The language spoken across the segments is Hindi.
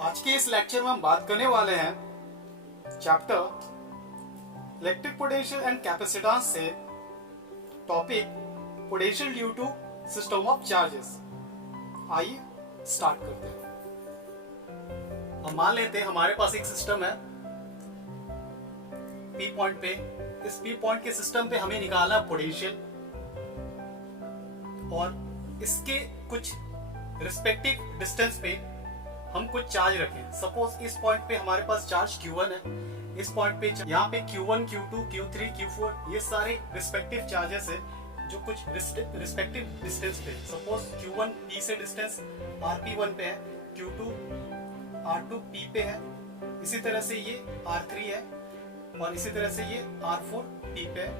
आज के इस लेक्चर में हम बात करने वाले हैं chapter electric potential and capacitance से topic potential due to system of charges. आइए स्टार्ट करते हैं। हम मान लेते हैं हमारे पास एक सिस्टम है पी पॉइंट पे। इस पी पॉइंट के सिस्टम पे हमें निकालना पोटेंशियल और इसके कुछ रिस्पेक्टिव डिस्टेंस पे हम कुछ चार्ज रखें। सपोज इस पॉइंट पे हमारे पास चार्ज Q1 है, इस पॉइंट पे यहाँ पे Q1, Q2, Q3, Q4 ये सारे रिस्पेक्टिव चार्जेस है जो कुछ रिस्पेक्टिव डिस्टेंस पे। सपोज Q1 P से डिस्टेंस RP1 पे है, Q2 R2 P पे है, इसी तरह से ये R3 है और इसी तरह से ये R4 P पे है,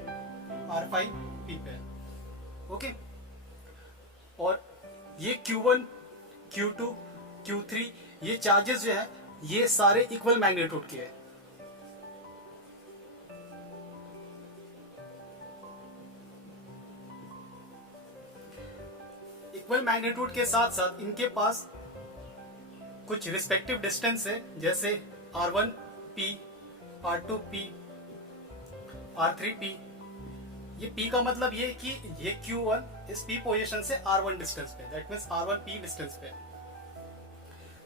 R5 P पे है। ओके, और ये Q1, Q2, Q3 ये चार्जेस जो है ये सारे इक्वल मैग्नीट्यूड के हैं। इक्वल मैग्नीट्यूड के साथ साथ इनके पास कुछ रिस्पेक्टिव डिस्टेंस है, जैसे R1P, R2P, R3P। ये P का मतलब ये कि ये Q1 इस P पोजीशन से R1 डिस्टेंस पे, दैट मींस R1P डिस्टेंस पे।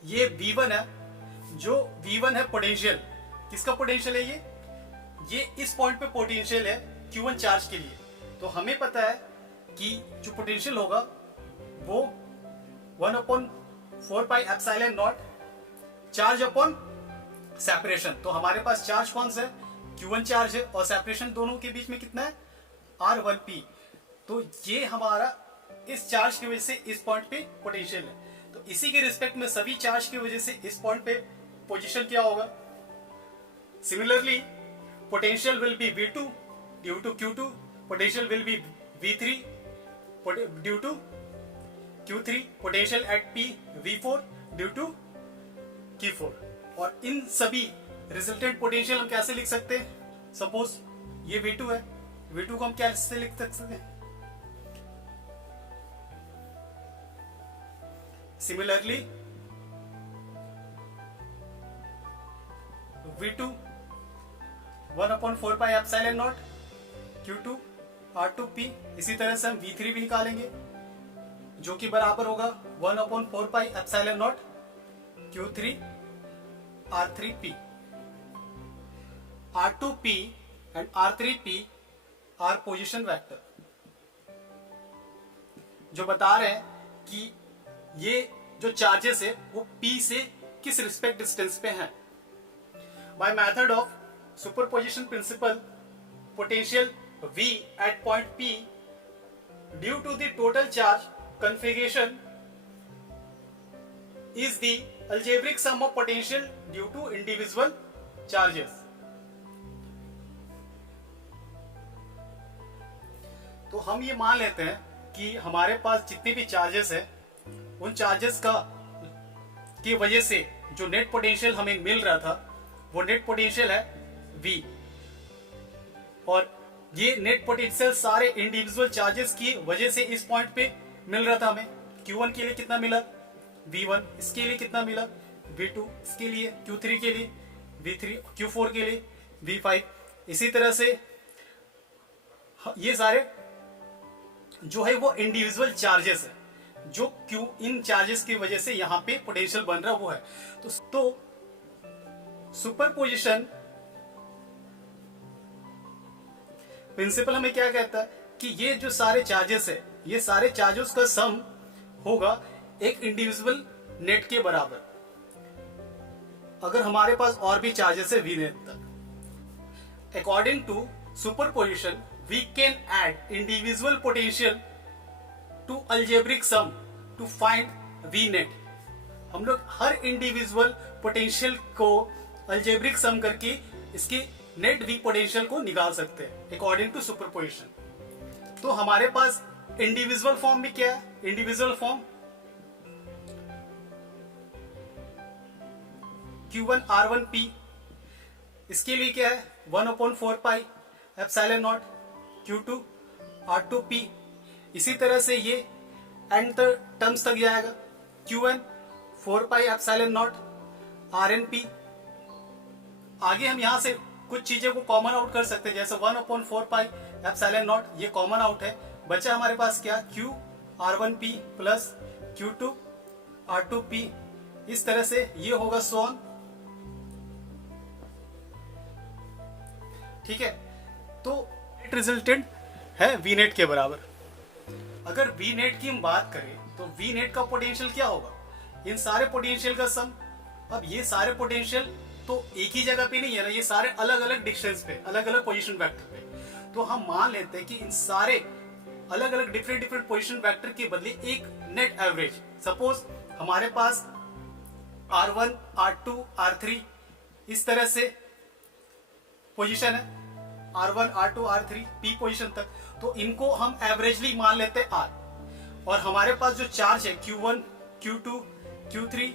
ये V1 है, जो V1 है पोटेंशियल। किसका पोटेंशियल है ये इस पॉइंट पे पोटेंशियल है Q1 चार्ज के लिए। तो हमें पता है कि जो पोटेंशियल होगा वो 1/4 pi epsilon not charge upon separation. तो हमारे पास चार्ज कौन सा है? Q1 चार्ज है और सेपरेशन दोनों के बीच में कितना है? R1P। तो ये हमारा इस चार्ज की वजह से इस पॉइंट पे पोटेंशियल है। तो इसी के रिस्पेक्ट में सभी चार्ज की वजह से इस पॉइंट पे पोजीशन क्या होगा? Similarly potential will be V2 due to Q2, potential will be V3 due to Q3, potential at P V4 due to Q4। और इन सभी रिजल्टेंट पोटेंशियल हम कैसे लिख सकते हैं? सपोज ये V2 है, V2 को हम कैसे लिख सकते हैं? Similarly V2 1/4 pi epsilon not Q2 R2P। इसी तरह से हम V3 भी निकालेंगे जो कि बराबर होगा 1/4 pi epsilon naught Q3 R3P। R2P and R3P are position vector, जो बता रहे हैं कि ये जो चार्जेस है वो P से किस रिस्पेक्ट डिस्टेंस पे हैं। By method of superposition principle, potential V at point P due to the total charge configuration is the algebraic sum of potential due to individual charges। तो हम ये मान लेते हैं कि हमारे पास जितने भी चार्जेस है उन चार्जेस का की वजह से जो नेट पोटेंशियल हमें मिल रहा था वो नेट पोटेंशियल है V। और ये नेट पोटेंशियल सारे इंडिविजुअल चार्जेस की वजह से इस पॉइंट पे मिल रहा था। हमें Q1 के लिए कितना मिला? V1। इसके लिए कितना मिला? V2। इसके लिए Q3 के लिए V3, Q4 के लिए V5। इसी तरह से ये सारे जो है वो इंडिविजुअल चार्जेस है जो इन चार्जेस की वजह से यहां पे पोटेंशियल बन रहा वो है। तो सुपरपोजिशन प्रिंसिपल हमें क्या कहता है कि ये जो सारे चार्जेस है ये सारे चार्जेस का सम होगा एक इंडिविजुअल नेट के बराबर। अगर हमारे पास और भी चार्जेस है V नेट तक, according to superposition we can add individual potential to algebraic sum to find V net. हम लोग हर इंडिविजुअल पोटेंशियल को अलजेब्रिक सम करके इसकी नेट V पोटेंशियल को निकाल सकते हैं अकॉर्डिंग टू सुपरपोजिशन। तो हमारे पास इंडिविजुअल फॉर्म भी क्या है? इंडिविजुअल फॉर्म Q1 R1P, इसके लिए क्या है? 1/4 pi epsilon not Q2 R2P। इसी तरह से ये एंड टर्म्स तक जाएगा। Qn 4 pi epsilon naught R N P. आगे हम यहां से कुछ चीजें को कॉमन आउट कर सकते हैं, जैसे 1/4 पाई एप्सिलॉन नॉट, ये कॉमन आउट है। बचा हमारे पास क्या, Q R1P plus Q2 R2P। इस तरह से ये होगा सोन। ठीक है, तो रिजल्टेंट है V नेट के बराबर। अगर V नेट की हम बात करें तो V नेट का पोटेंशियल क्या होगा, इन सारे पोटेंशियल का सम। अब ये सारे पोटेंशियल तो एक ही जगह पे नहीं है ना, ये सारे अलग अलग डिस्टेंस पे, अलग अलग पोजीशन वेक्टर पे। तो हम मान लेते हैं कि इन सारे अलग अलग डिफरेंट पोजीशन वेक्टर के बदले एक नेट एवरेज, सपोज हमारे पास R1 R2 R3 इस तरह से पोजीशन है, R1 R2 R3 P position तक, तो इनको हम एवरेजली मान लेते हैं R। और हमारे पास जो चार्ज है Q1 Q2 Q3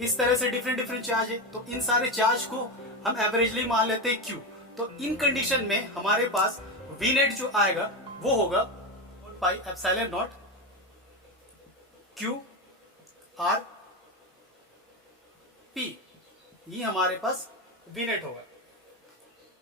इस तरह से डिफरेंट चार्ज है, तो इन सारे चार्ज को हम एवरेजली मान लेते हैं Q। तो इन कंडीशन में हमारे पास V नेट जो आएगा वो होगा पाई epsilon not Q R P, ये हमारे पास V नेट होगा।